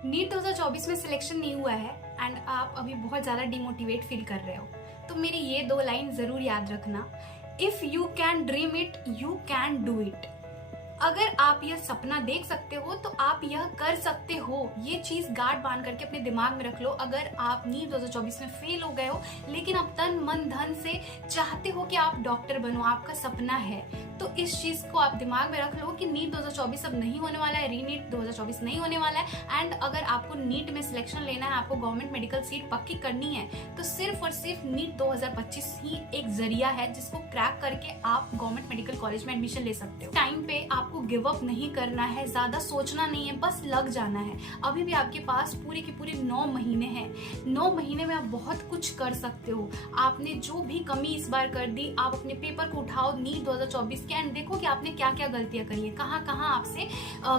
NEET 2024 में selection नहीं हुआ है एंड आप अभी बहुत ज़्यादा डिमोटिवेट फील कर रहे हो, तो मेरी ये 2 लाइन ज़रूर याद रखना। If you can dream it, you can do it. अगर आप यह सपना देख सकते हो तो आप यह कर सकते हो। ये चीज गार्ड बांध करके अपने दिमाग में रख लो। अगर आप नीट 2024 में फेल हो गए हो लेकिन आप तन मन धन से चाहते हो कि आप डॉक्टर बनो, आपका सपना है, तो इस चीज को आप दिमाग में रख लो कि नीट 2024 अब नहीं होने वाला है, रीनीट 2024 नहीं होने वाला है। एंड अगर आपको नीट में सिलेक्शन लेना है, आपको गवर्नमेंट मेडिकल सीट पक्की करनी है, तो सिर्फ और सिर्फ नीट 2025 ही एक जरिया है जिसको क्रैक करके आप गवर्नमेंट मेडिकल कॉलेज में एडमिशन ले सकते हो। टाइम पे आपको गिव अप नहीं करना है, ज्यादा सोचना नहीं है, बस लग जाना है। अभी भी आपके पास पूरे के पूरे 9 महीने हैं। 9 महीने में आप बहुत कुछ कर सकते हो। आपने जो भी कमी इस बार कर दी, आप अपने पेपर को उठाओ नीट 2024 के एंड देखो कि आपने क्या क्या गलतियां करी है, कहाँ कहाँ आपसे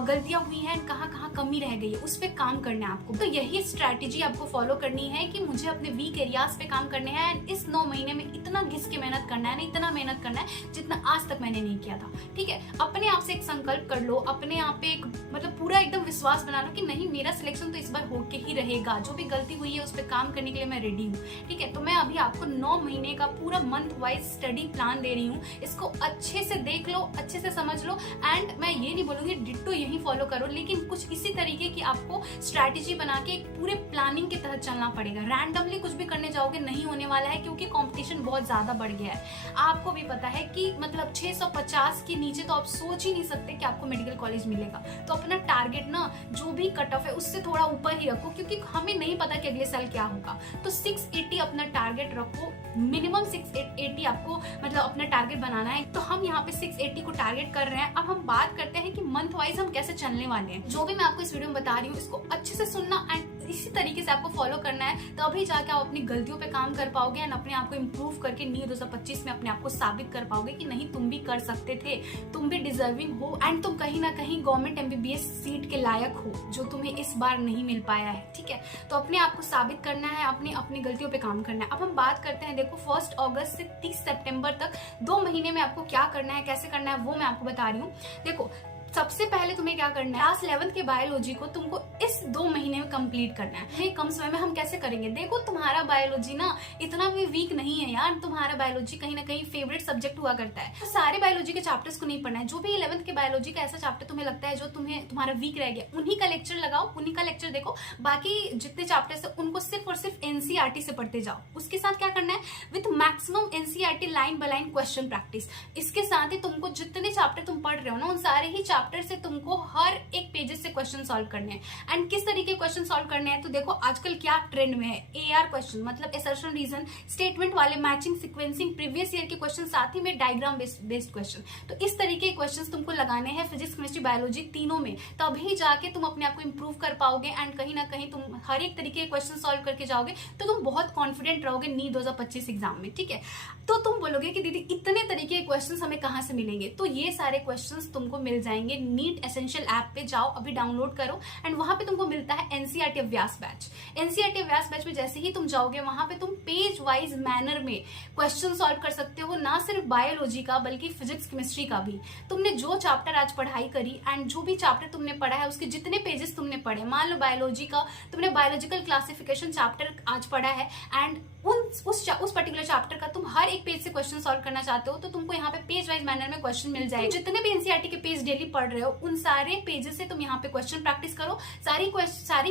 गलतियां हुई हैं, कहाँ कहाँ कमी रह गई है, उस पर काम करना है आपको। तो यही स्ट्रैटेजी आपको फॉलो करनी है कि मुझे अपने वीक एरियाज पे काम करने हैं एंड इस 9 महीने में इतना घिस के मेहनत करना है ना, इतना मेहनत करना है जितना आज तक मैंने नहीं किया था। ठीक है, अपने आप से एक संकल्प कर लो, अपने आप पे एक मतलब पूरा एकदम विश्वास बना लो कि नहीं, मेरा सिलेक्शन तो इस बार होके ही रहेगा। जो भी गलती हुई है उस पर काम करने के लिए मैं रेडी हूँ। ठीक है, तो मैं अभी आपको 9 महीने का पूरा मंथ वाइज स्टडी प्लान दे रही हूँ। इसको अच्छे से देख लो, अच्छे से समझ लो एंड मैं ये नहीं बोलूंगी डिट्टो यही फॉलो करो, लेकिन कुछ इसी तरीके की आपको स्ट्रैटेजी बना के पूरे प्लानिंग के तहत चलना पड़ेगा। रैंडमली कुछ भी करने जाओगे नहीं होने वाला है, क्योंकि कंपटीशन बहुत ज्यादा बढ़ गया है। आपको भी पता है कि मतलब 650 के नीचे तो आप सोच ही नहीं सकते कि आपको मेडिकल कॉलेज मिलेगा। तो अपना टारगेट ना जो भी कट ऑफ है उससे थोड़ा ऊपर ही रखो, क्योंकि हमें नहीं पता कि अगले साल क्या होगा। तो 680 अपना टारगेट रखो, मिनिमम 680 आपको मतलब अपना टारगेट बनाना है। तो हम यहाँ पे 680 को टारगेट कर रहे हैं। अब हम बात करते हैं कि मंथ वाइज हम कैसे चलने वाले हैं। जो भी मैं आपको इस वीडियो में बता रही हूँ इसको अच्छे से सुनना एंड इसी तरीके से आपको फॉलो करना है, तभी जाके आप अपनी गलतियों पे काम कर पाओगे एंड अपने आप को इम्प्रूव करके नीट 2025 में अपने आप को साबित कर पाओगे कि नहीं, तुम भी कर सकते थे, तुम भी डिजर्विंग हो एंड तुम कहीं ना कहीं गवर्नमेंट MBBS सीट के लायक हो, जो तुम्हें इस बार नहीं मिल पाया है। ठीक है, तो अपने आप को साबित करना है, अपनी गलतियों पे काम करना है। अब हम बात करते हैं, देखो 1 अगस्त से 30 सितंबर तक 2 महीने में आपको क्या करना है, कैसे करना है, वो मैं आपको बता रही हूँ। देखो, सबसे पहले तुम्हें क्या करना है, क्लास 11th के बायोलॉजी को तुमको इस 2 महीने में कंप्लीट करना है। कम समय में हम कैसे करेंगे, देखो तुम्हारा बायोलॉजी ना इतना भी वीक नहीं है यार, तुम्हारा बायोलॉजी कहीं ना कहीं फेवरेट सब्जेक्ट हुआ करता है। तो सारे बायोलॉजी के चैप्टर्स को नहीं पढ़ना है। जो भी 11th के बायोलॉजी का ऐसा चैप्टर तुम्हें लगता है जो तुम्हारा वीक रह गया, उन्हीं का लेक्चर लगाओ, उन्हीं का लेक्चर देखो। बाकी जितने चैप्टर्स है उनको सिर्फ और सिर्फ NCERT से पढ़ते जाओ। उसके साथ क्या करना है, with maximum NCERT line by line question practice. इसके साथ ही तुमको जितने चैप्टर तुम पढ़ रहे हो ना, उन सारे ही चैप्टर से तुमको हर एक पेजेस से क्वेश्चन सॉल्व करने हैं। एंड किस तरीके क्वेश्चन सॉल्व करने हैं, तो देखो आजकल क्या ट्रेंड में है, AR क्वेश्चन मतलब असर्शन रीजन स्टेटमेंट वाले, मैचिंग सीक्वेंसिंग, प्रीवियस ईयर के क्वेश्चन, साथ ही में डायग्राम बेस्ड क्वेश्चन। तो इस तरीके के क्वेश्चन तुमको लगाने हैं फिजिक्स, केमिस्ट्री, बायोलॉजी तीनों में, तभी जाके तुम अपने आप को इंप्रूव कर पाओगे एंड कहीं ना कहीं तुम हर एक तरीके के क्वेश्चन सॉल्व करके जाओगे तो तुम बहुत कॉन्फिडेंट रहोगे नीट 2025 एग्जाम में। ठीक है, तो तुम बोलोगे कि दीदी इतने तरीके के क्वेश्चंस हमें कहाँ से मिलेंगे, तो ये सारे क्वेश्चंस तुमको मिल जाएंगे। नीट एसेंशियल ऐप पे जाओ, अभी डाउनलोड करो एंड वहां पे तुमको मिलता है NCERT अभ्यास बैच। NCERT अभ्यास बैच में जैसे ही तुम जाओगे वहां पे तुम पेज वाइज मैनर में क्वेश्चन सॉल्व कर सकते हो, ना सिर्फ बायोलॉजी का बल्कि फिजिक्स, केमिस्ट्री का भी। तुमने जो चैप्टर आज पढ़ाई करी एंड जो भी चैप्टर तुमने पढ़ा है उसके जितने पेजेस तुमने पढ़े, मान लो बायोलॉजी का तुमने बायोलॉजिकल क्लासिफिकेशन चैप्टर आज पढ़ा है एंड उस पर्टिकुलर चैप्टर का तुम हर एक पेज से क्वेश्चन सॉल्व करना चाहते हो, तो तुमको यहाँ पे पेज वाइज मैनर में क्वेश्चन मिल जाएगा। जितने भी NCERT के पेज डेली पढ़ रहे हो उन सारे पेजेस से तुम यहाँ पे क्वेश्चन प्रैक्टिस करो। सारी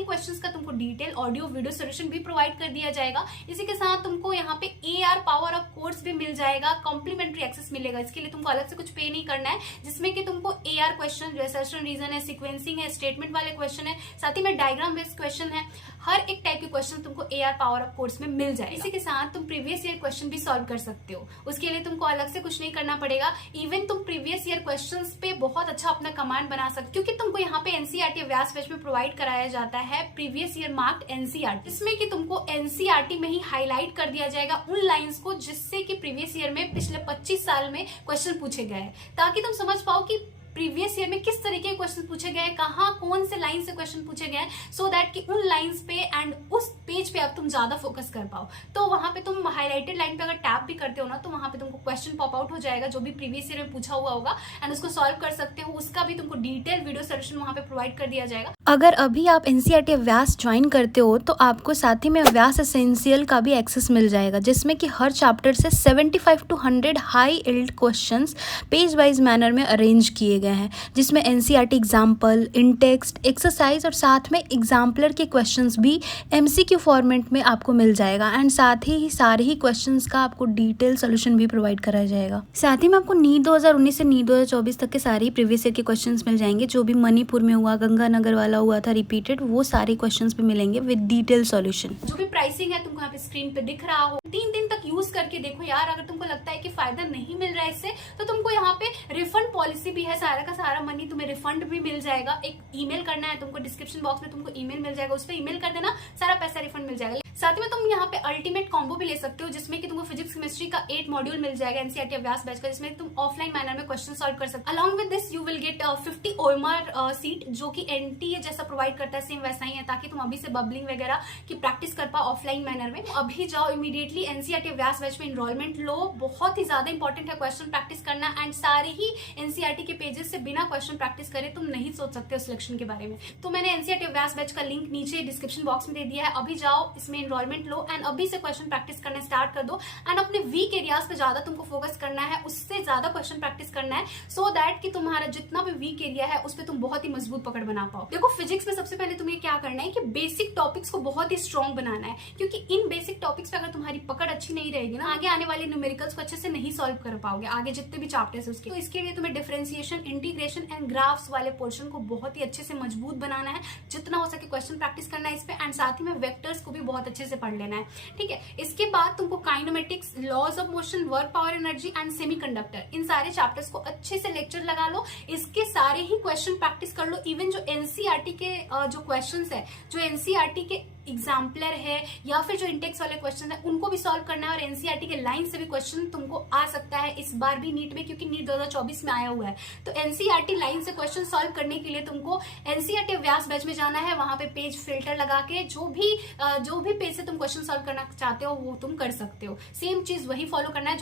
क्वेश्चंस का तुमको डिटेल ऑडियो वीडियो सोल्यूशन भी प्रोवाइड कर दिया जाएगा। इसी के साथ तुमको यहाँ पे AR पावर ऑफ कोर्स भी मिल जाएगा, कॉम्प्लीमेंट्री एक्सेस मिलेगा। इसके लिए तुमको अलग से कुछ पे नहीं करना है, जिसमें कि तुमको AR क्वेश्चन जो असर्शन रीजन है, सीक्वेंसिंग है, स्टेटमेंट वाले क्वेश्चन है, साथ ही में डायग्राम बेस्ड क्वेश्चन है, हर एक टाइप के क्वेश्चन तुमको AR पावर ऑफ कोर्स में मिल जाएगा। इसी के साथ तुम प्रीवियस ईयर क्वेश्चन भी सॉल्व कर सकते हो, उसके लिए तुमको अलग से कुछ नहीं करना पड़ेगा। इवन तुम प्रीवियस ईयर क्वेश्चंस पे बहुत अच्छा अपना कमांड बना सकते हो, क्योंकि तुमको यहाँ पे NCERT अभ्यास बैच में प्रोवाइड कराया जाता है प्रीवियस ईयर मार्क्ड NCERT, इसमें कि तुमको NCERT में ही हाईलाइट कर दिया जाएगा उन लाइंस को जिससे कि प्रीवियस ईयर में पिछले 25 साल में क्वेश्चन पूछे गए हैं, ताकि तुम समझ पाओ कि प्रीवियस ईयर में किस तरीके के क्वेश्चन पूछे गए, कहाँ कौन से लाइन से क्वेश्चन पूछे गए, सो दैट कि उन लाइंस पे एंड उस पेज पे अब तुम ज्यादा फोकस कर पाओ। तो वहां पे तुम हाईलाइटेड लाइन पे अगर टैप भी करते हो ना, तो वहां पे तुमको क्वेश्चन पॉप आउट हो जाएगा जो भी प्रीवियस ईयर में पूछा हुआ होगा, एंड उसको सॉल्व कर सकते हो। उसका भी तुमको डिटेल वीडियो सोल्यूशन वहां पे प्रोवाइड कर दिया जाएगा। अगर अभी आप एनसीईआरटी अभ्यास ज्वाइन करते हो तो आपको साथ ही में अभ्यास एसेंशियल का भी एक्सेस मिल जाएगा, जिसमें कि हर चैप्टर से 75 to 100 high yield questions page wise manner में अरेंज किए गए हैं, जिसमें एनसीईआरटी एग्जाम्पल, इन टेक्स्ट, एक्सरसाइज और साथ में एग्जाम्पलर के क्वेश्चंस भी एमसीक्यू फॉर्मेट में आपको मिल जाएगा। एंड साथ ही सारे ही क्वेश्चंस का आपको डिटेल सोल्यूशन भी प्रोवाइड कराया जाएगा। साथ ही में आपको नीट 2019 से नीट 2024 तक के सारे प्रीवियस ईयर के क्वेश्चंस मिल जाएंगे। जो भी मणिपुर में हुआ, गंगानगर वाला हुआ था रिपीटेड, वो सारे क्वेश्चंस भी मिलेंगे विद डिटेल सॉल्यूशन। जो भी प्राइसिंग है तुमको यहाँ पे स्क्रीन पे दिख रहा हो, 3 दिन तक यूज करके देखो यार। अगर तुमको लगता है कि फायदा नहीं मिल रहा है इससे, तो तुमको यहाँ पे रिफंड पॉलिसी भी है, सारा का सारा मनी तुम्हें रिफंड भी मिल जाएगा। एक ईमेल करना है तुमको, डिस्क्रिप्शन बॉक्स में तुमको ईमेल मिल जाएगा, उस पर ईमेल कर देना, सारा पैसा रिफंड मिल जाएगा। साथ में तुम यहाँ पे अल्टीमेट कॉम्बो भी ले सकते हो, जिसमें कि तुमको फिजिक्स केमिस्ट्री का 8 मॉड्यूल मिल जाएगा एनसीईआरटी अभ्यास बैच का, जिसमें तुम ऑफलाइन मैनर में क्वेश्चन सॉल्व कर सकते हो। Along with this you will get 50 OMR seat, जो कि एनटीए जैसा प्रोवाइड करता है, सेम वैसा ही है, ताकि तुम अभी से बबलिंग वगैरह की प्रैक्टिस कर पाओ ऑफलाइन मैनर में। अभी जाओ इमीडिएटली एनसीईआरटी अभ्यास बैच में इनरोलमेंट लो, बहुत ही ज्यादा इंपॉर्टेंट है क्वेश्चन प्रैक्टिस करना। एंड सारे ही एनसीईआरटी के पेजेस से बिना क्वेश्चन प्रैक्टिस करे तुम नहीं सोच सकते हो सिलेक्शन के बारे में। तो मैंने एनसीईआरटी अभ्यास बैच का लिंक नीचे डिस्क्रिप्शन बॉक्स में दे दिया है, अभी जाओ इसमें इनरोलमेंट लो एंड अभी से क्वेश्चन प्रैक्टिस करना स्टार्ट कर दो। एंड अपने वीक एरियाज पे ज्यादा तुमको फोकस करना है, उससे ज्यादा क्वेश्चन प्रैक्टिस करना है, सो दैट कि तुम्हारा जितना भी वीक एरिया है उस पर तुम बहुत ही मजबूत पकड़ बना पाओ। देखो फिजिक्स में सबसे पहले तुम्हें क्या करना है कि बेसिक टॉपिक्स को बहुत ही स्ट्रॉन्ग बनाना है, क्योंकि इन बेसिक टॉपिक्स पे अगर तुम्हारी पकड़ अच्छी नहीं रहेगी ना, आगे आने वाले न्यूमेरिकल्स को अच्छे से नहीं सॉल्व कर पाओगे, आगे जितने भी चैप्टर्स है उसके। तो इसके लिए तुम्हें डिफरेंशिएशन, इंटीग्रेशन एंड ग्राफ्स वाले पोर्शन को बहुत ही अच्छे से मजबूत बनाना है, जितना हो सके क्वेश्चन प्रैक्टिस करना है इस पे। एंड साथ ही में वेक्टर्स को भी बहुत अच्छे से पढ़ लेना है, ठीक है। इसके बाद तुमको kinematics, laws of motion, work, power, energy and semiconductor, इन सारे चैप्टर्स को अच्छे से लेक्चर लगा लो, इसके सारे ही क्वेश्चन प्रैक्टिस कर लो। इवन जो एनसीईआरटी के जो क्वेश्चंस है, जो एनसीईआरटी के एग्जाम्पलर है या फिर जो इंटेक्स वाले क्वेश्चन है, उनको भी सॉल्व करना है। और एनसीईआरटी के लाइन से भी क्वेश्चन तुमको आ सकता है इस बार भी नीट में, क्योंकि नीट 2024 में आया हुआ है। तो एनसीईआरटी लाइन से क्वेश्चन सॉल्व करने के लिए तुमको एनसीईआरटी अभ्यास बैच में जाना है, वहां पे पेज फिल्टर लगा के जो भी पेज से तुम क्वेश्चन सॉल्व करना चाहते हो वो तुम कर सकते हो। सेम चीज वही फॉलो करना है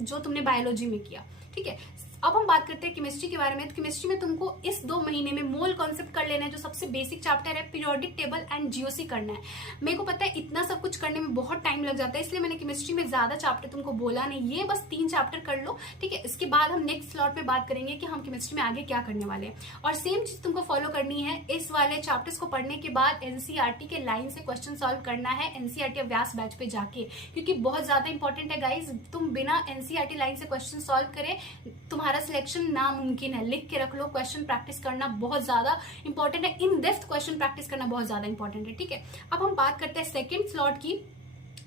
जो तुमने बायोलॉजी में किया, ठीक है। अब हम बात करते हैं केमिस्ट्री के बारे में। तो केमिस्ट्री में तुमको इस 2 महीने में मोल कॉन्सेप्ट कर लेना है, जो सबसे बेसिक चैप्टर है, पीरियोडिक टेबल एंड जीओसी करना है। मेरे को पता है इतना सब कुछ करने में बहुत टाइम लग जाता है, इसलिए मैंने केमिस्ट्री में ज्यादा चैप्टर तुमको बोला नहीं, ये बस 3 चैप्टर कर लो, ठीक है। इसके बाद हम नेक्स्ट स्लॉट में बात करेंगे कि हम केमिस्ट्री में आगे क्या करने वाले हैं। और सेम चीज तुमको फॉलो करनी है, इस वाले चैप्टर्स को पढ़ने के बाद एनसीईआरटी के लाइन से क्वेश्चन सॉल्व करना है एनसीईआरटी अभ्यास बैच पे जाके, क्योंकि बहुत ज्यादा इंपॉर्टेंट है गाइज। तुम बिना एनसीईआरटी लाइन से क्वेश्चन सॉल्व करे तुम्हारा सिलेक्शन नामुमकिन है। लिख के रख लो, क्वेश्चन प्रैक्टिस करना बहुत ज्यादा इंपॉर्टेंट है, इन डेप्थ क्वेश्चन प्रैक्टिस करना बहुत ज्यादा इंपॉर्टेंट है, ठीक है। अब हम बात करते हैं सेकंड स्लॉट की।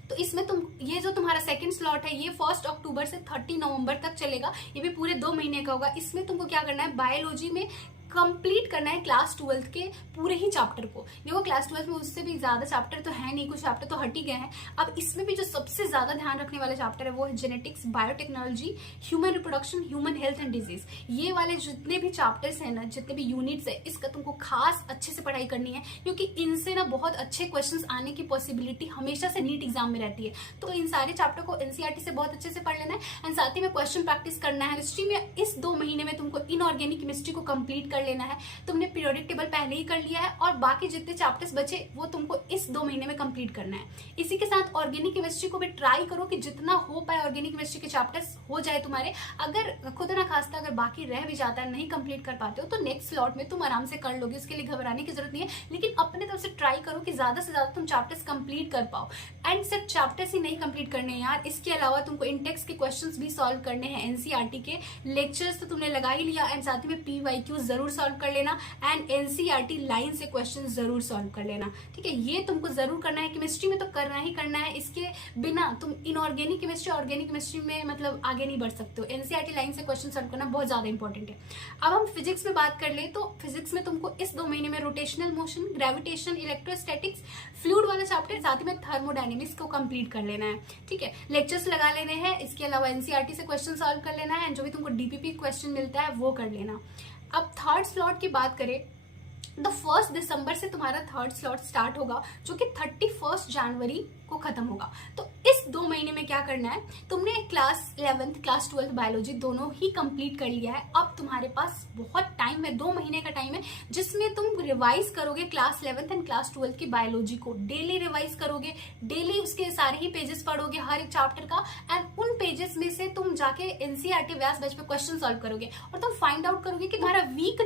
तो इसमें ये जो तुम्हारा सेकंड स्लॉट है, ये 1 अक्टूबर से 30 नवंबर तक चलेगा, ये भी पूरे 2 महीने का होगा। इसमें तुमको क्या करना है, बायोलॉजी में कंप्लीट करना है क्लास 12 के पूरे ही चैप्टर को। देखो क्लास 12 में उससे भी ज्यादा चैप्टर तो है नहीं, कुछ चैप्टर तो हट ही गए हैं। अब इसमें भी जो सबसे ज्यादा ध्यान रखने वाले चैप्टर है वो है genetics, biotechnology, human reproduction, human health and disease. ये वाले जितने भी चैप्टर्स है ना, जितने भी यूनिट्स है, इसका तुमको खास अच्छे से पढ़ाई करनी है, क्योंकि इनसे ना बहुत अच्छे क्वेश्चन आने की पॉसिबिलिटी हमेशा से नीट एग्जाम में रहती है। तो इन सारे चैप्टर को एनसीईआरटी से बहुत अच्छे से पढ़ लेना है एंड साथ ही में क्वेश्चन प्रैक्टिस करना है। हिस्ट्री में इस 2 महीने में तुमको इनऑर्गेनिक केमिस्ट्री को कंप्लीट कर लेना है। तुमने पीरियोडिक टेबल पहले ही कर लिया है और बाकी जितने चैप्टर्स बचे वो तुमको इस 2 महीने में कंप्लीट करना है। इसी के साथ ऑर्गेनिक केमिस्ट्री को भी ट्राई करो कि जितना हो पाए ऑर्गेनिक केमिस्ट्री के चैप्टर्स हो जाए तुम्हारे। अगर खुद ना खास्ता अगर बाकी रह भी जाता है, नहीं कंप्लीट कर पाते हो, तो नेक्स्ट स्लॉट में तुम आराम से कर लोगे, उसके लिए घबराने की जरूरत नहीं है। लेकिन अपने तरफ से ट्राई करो कि ज्यादा से ज्यादा तुम चैप्टर्स कंप्लीट कर पाओ। एंड सिर्फ चैप्टर्स ही नहीं कंप्लीट करने यार, इसके अलावा तुमको इंटेक्स के क्वेश्चंस भी सॉल्व करने हैं। एनसीईआरटी के लेक्चर्स तो तुमने लगा ही लिया एंड साथ ही में पीवाईक्यू जरूर सॉल्व कर लेना एंड एनसीईआरटी लाइन से क्वेश्चन जरूर सॉल्व कर लेना, ठीक है। ये तुमको जरूर करना है, केमिस्ट्री में तो करना ही करना है। इसके बिना तुम इनऑर्गेनिक केमिस्ट्री, ऑर्गेनिक केमिस्ट्री में मतलब आगे नहीं बढ़ सकते हो। एनसीईआरटी लाइन से क्वेश्चन सॉल्व करना बहुत ज्यादा इंपॉर्टेंट है। अब हम फिजिक्स में बात कर ले तो फिजिक्स में तुमको इस 2 महीने में rotational motion, gravitation, electrostatics, fluid वाला चैप्टर, साथ ही में थर्मोडायनेमिक्स को कंप्लीट कर लेना है, ठीक है। लेक्चर्स लगा लेने हैं, इसके अलावा एनसीईआरटी से क्वेश्चन सॉल्व कर लेना है एंड जो भी तुमको डीपीपी क्वेश्चन मिलता है वो कर लेना। अब थर्ड स्लॉट की बात करें तो 1 दिसंबर से तुम्हारा थर्ड स्लॉट स्टार्ट होगा, जो कि 31 जनवरी को खत्म होगा। तो इस 2 महीने में क्या करना है, तुमने class 11th class 12th biology दोनों ही कंप्लीट कर लिया है। अब तुम्हारे पास बहुत टाइम है, 2 महीने का टाइम है, जिसमें तुम रिवाइज करोगे class 11th and class 12th की बायोलॉजी को। डेली रिवाइज करोगे, डेली उसके सारे ही पेजेस पढ़ोगे हर एक चैप्टर का, एंड उन पेजेस में से तुम जाके एनसीईआरटी व्यास बैच पे क्वेश्चन सॉल्व करोगे और तुम फाइंड आउट करोगे कि तुम्हारा वीक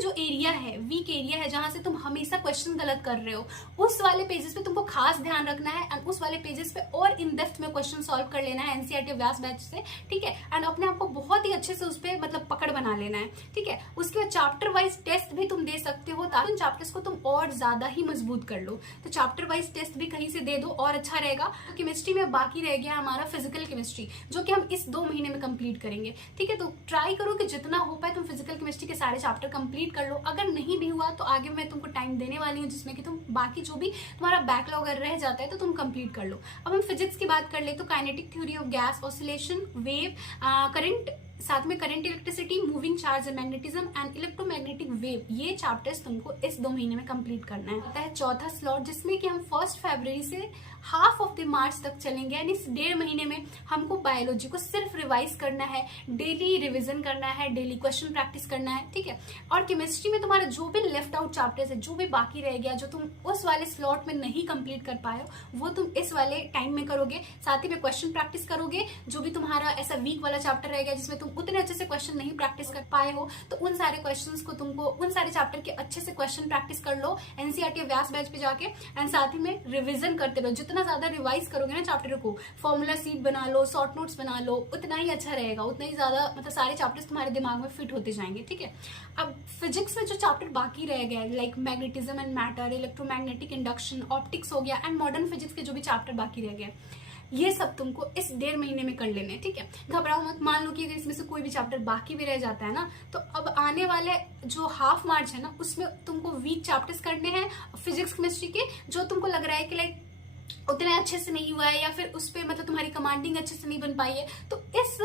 एरिया है जहां से तुम हमेशा क्वेश्चन गलत कर रहे हो, उस वाले पेजेस पे तुमको खास ध्यान रखना है एंड उस वाले पेजेस पे और इन डेप्थ में क्वेश्चन सॉल्व कर लेना है एनसीईआरटी व्यास बैच से, ठीक है। एंड अपने आप को बहुत ही अच्छे से उस पर मतलब पकड़ बना लेना है, ठीक है। उसके बाद चैप्टर वाइज टेस्ट भी तुम दे सकते हो ताकि उन चैप्टर्स को तुम और ज्यादा ही मजबूत कर लो। तो चैप्टर वाइज टेस्ट भी कहीं से दे दो और अच्छा रहेगा। तो केमिस्ट्री में बाकी रह गया हमारा फिजिकल केमिस्ट्री, जो कि हम इस 2 महीने में कंप्लीट करेंगे, ठीक है। तो ट्राई करो कि जितना हो पाए तुम फिजिकल केमिस्ट्री के सारे चैप्टर कंप्लीट कर लो। अगर नहीं भी हुआ तो आगे मैं तुमको टाइम देने वाली हूँ जिसमें कि तुम बाकी जो भी तुम्हारा बैकलॉग अगर रह जाता है तो तुम कंप्लीट कर लो। अब हम फिजिक्स की बात कर ले तो kinetic theory of gas, oscillation, wave, current, साथ में current electricity, moving charge, magnetism and electromagnetic wave, ये चैप्टर्स तुमको इस 2 महीने में कंप्लीट करना है। आता है चौथा स्लॉट, जिसमें कि हम 1 फरवरी से हाफ ऑफ द मार्च तक चलेंगे, यानी इस 1.5 महीने में हमको बायोलॉजी को सिर्फ रिवाइज करना है, डेली रिविजन करना है, डेली क्वेश्चन प्रैक्टिस करना है, ठीक है। और केमिस्ट्री में तुम्हारा जो भी लेफ्ट आउट चैप्टर्स है, जो भी बाकी रह गया, जो तुम उस वाले स्लॉट में नहीं कंप्लीट कर पाए हो, वो तुम इस वाले टाइम में करोगे। साथ ही में क्वेश्चन प्रैक्टिस करोगे। जो भी तुम्हारा ऐसा वीक वाला चैप्टर रह गया जिसमें तुम उतने अच्छे से क्वेश्चन नहीं प्रैक्टिस कर पाए हो, तो उन सारे क्वेश्चंस को तुमको उन सारे चैप्टर के अच्छे से क्वेश्चन प्रैक्टिस कर लो एनसीईआरटी व्यास बैच पे जाके, एंड साथ ही में रिवीजन करते रहो। जितना ज्यादा रिवाइज करोगे ना चैप्टर को, फॉर्मूला सीट बना लो, शॉर्ट नोट्स बना लो, उतना ही अच्छा रहेगा, उतना ही ज्यादा मतलब सारे चैप्टर्स तुम्हारे दिमाग में फिट होते जाएंगे, ठीक है। अब फिजिक्स में जो चैप्टर बाकी रह गया like magnetism and matter, electromagnetic induction, optics हो गया, एंड मॉडर्न फिजिक्स के जो भी चैप्टर बाकी रह गया, ये सब तुमको इस 1.5 महीने में कर लेने, ठीक है। घबराओ मत। मान लो कि अगर इसमें से कोई भी चैप्टर बाकी भी रह जाता है ना, तो अब आने वाले जो हाफ मार्च है ना, उसमें तुमको वीक चैप्टर्स करने हैं फिजिक्स केमिस्ट्री के, जो तुमको लग रहा है कि लाइक उतने अच्छे से नहीं हुआ है या फिर उस पर मतलब तुम्हारी कमांडिंग अच्छे से नहीं बन पाई है, तो इस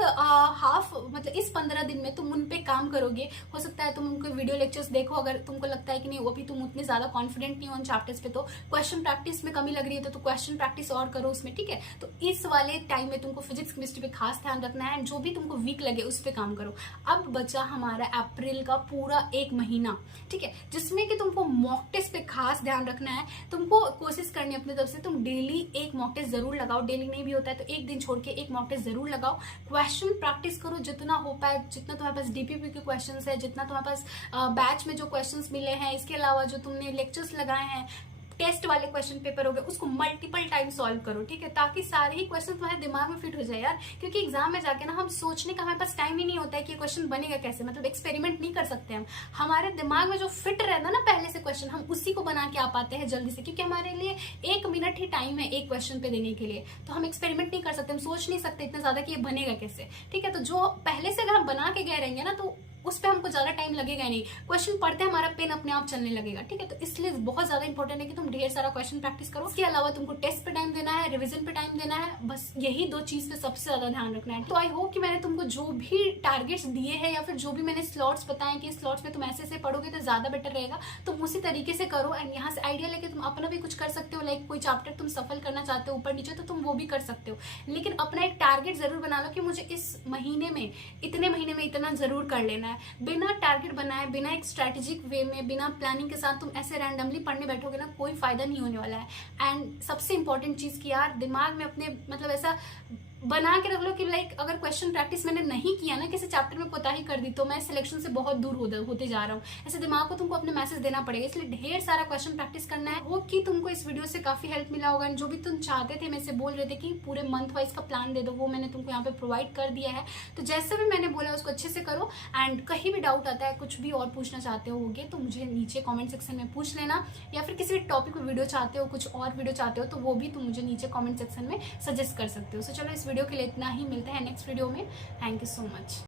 इस 15 दिन में तुम उन पे काम करोगे। हो सकता है तुम उनके वीडियो लेक्चर्स देखो, अगर तुमको लगता है कि नहीं वो भी तुम उतने ज्यादा कॉन्फिडेंट नहीं हो उन चैप्टर्स पे, तो क्वेश्चन प्रैक्टिस में कमी लग रही है तो क्वेश्चन प्रैक्टिस और करो उसमें, ठीक है। तो इस वाले टाइम में तुमको फिजिक्स केमिस्ट्री पे खास ध्यान रखना है, जो भी तुमको वीक लगे उस पर काम करो। अब बचा हमारा अप्रैल का पूरा 1 महीना, ठीक है, जिसमें कि तुमको मॉक टेस्ट पे खास ध्यान रखना है। तुमको कोशिश करनी है अपनी तरफ से, तुम डेली एक मॉक टेस्ट जरूर लगाओ। डेली नहीं भी होता है तो एक दिन छोड़ के एक मॉक टेस्ट जरूर लगाओ। क्वेश्चन प्रैक्टिस करो जितना हो पाए, जितना तुम्हारे पास डीपीपी के क्वेश्चंस है, जितना तुम्हारे पास बैच में जो क्वेश्चंस मिले हैं, इसके अलावा जो तुमने लेक्चर्स लगाए हैं, टेस्ट वाले क्वेश्चन पेपर हो गए, उसको मल्टीपल टाइम सॉल्व करो, ठीक है, ताकि सारे ही क्वेश्चन तुम्हारे दिमाग में फिट हो जाए यार। क्योंकि एग्जाम में जाके ना हम सोचने का हमारे पास टाइम ही नहीं होता है कि क्वेश्चन बनेगा कैसे, मतलब एक्सपेरिमेंट नहीं कर सकते हम। हमारे दिमाग में जो फिट रहता है ना पहले से क्वेश्चन, हम उसी को बना के आ पाते हैं जल्दी से, क्योंकि हमारे लिए 1 मिनट ही टाइम है एक क्वेश्चन पे देने के लिए, तो हम एक्सपेरिमेंट नहीं कर सकते, हम सोच नहीं सकते इतना ज्यादा कि ये बनेगा कैसे, ठीक है। तो जो पहले से अगर हम बना के गए रहेंगे ना, तो उस पर हमको ज्यादा टाइम लगेगा नहीं, क्वेश्चन पढ़ते हमारा पेन अपने आप चलने लगेगा, ठीक है। तो इसलिए बहुत ज्यादा इंपॉर्टेंट है कि तुम ढेर सारा क्वेश्चन प्रैक्टिस करो। इसके अलावा तुमको टेस्ट पे टाइम देना है, रिवीजन पे टाइम देना है, बस यही 2 चीज पे सबसे ज्यादा ध्यान रखना है। तो आई होप कि मैंने तुमको जो भी टारगेट्स दिए हैं या फिर जो भी मैंने स्लॉट्स बताए कि स्लॉट्स में तुम ऐसे से पढ़ोगे तो ज्यादा बेटर रहेगा, तुम उसी तरीके से करो। एंड यहाँ से आइडिया लेके तुम अपना भी कुछ कर सकते हो, लाइक कोई चैप्टर तुम सफल करना चाहते हो ऊपर नीचे, तो तुम वो भी कर सकते हो। लेकिन अपना एक टारगेट जरूर बना लो कि मुझे इस महीने में, इतने महीने में इतना जरूर कर लेना है। बिना टारगेट बनाए, बिना एक स्ट्रेटेजिक वे में, बिना प्लानिंग के साथ तुम ऐसे रैंडमली पढ़ने बैठोगे ना, कोई फायदा नहीं होने वाला है। एंड सबसे इंपॉर्टेंट चीज कि यार दिमाग में अपने मतलब ऐसा बना के रख लो कि लाइक अगर क्वेश्चन प्रैक्टिस मैंने नहीं किया ना, किसी चैप्टर में कोताही कर दी, तो मैं सिलेक्शन से बहुत दूर होते जा रहा हूँ। ऐसे दिमाग को तुमको अपने मैसेज देना पड़ेगा, इसलिए ढेर सारा क्वेश्चन प्रैक्टिस करना है। वो कि तुमको इस वीडियो से काफी हेल्प मिला होगा। जो भी तुम चाहते थे, मेरे से बोल रहे थे कि पूरे मंथ वाइज का प्लान दे दो, वो मैंने तुमको यहाँ पे प्रोवाइड कर दिया है। तो जैसे भी मैंने बोला उसको अच्छे से करो। एंड कहीं भी डाउट आता है, कुछ भी और पूछना चाहते होगे तो मुझे नीचे कॉमेंट सेक्शन में पूछ लेना, या फिर किसी भी टॉपिक पर वीडियो चाहते हो, कुछ और वीडियो चाहते हो, तो वो भी तुम मुझे नीचे कॉमेंट सेक्शन में सजेस्ट कर सकते हो। सो चलो इस वीडियो के लिए इतना ही, मिलते हैं नेक्स्ट वीडियो में। Thank you so much.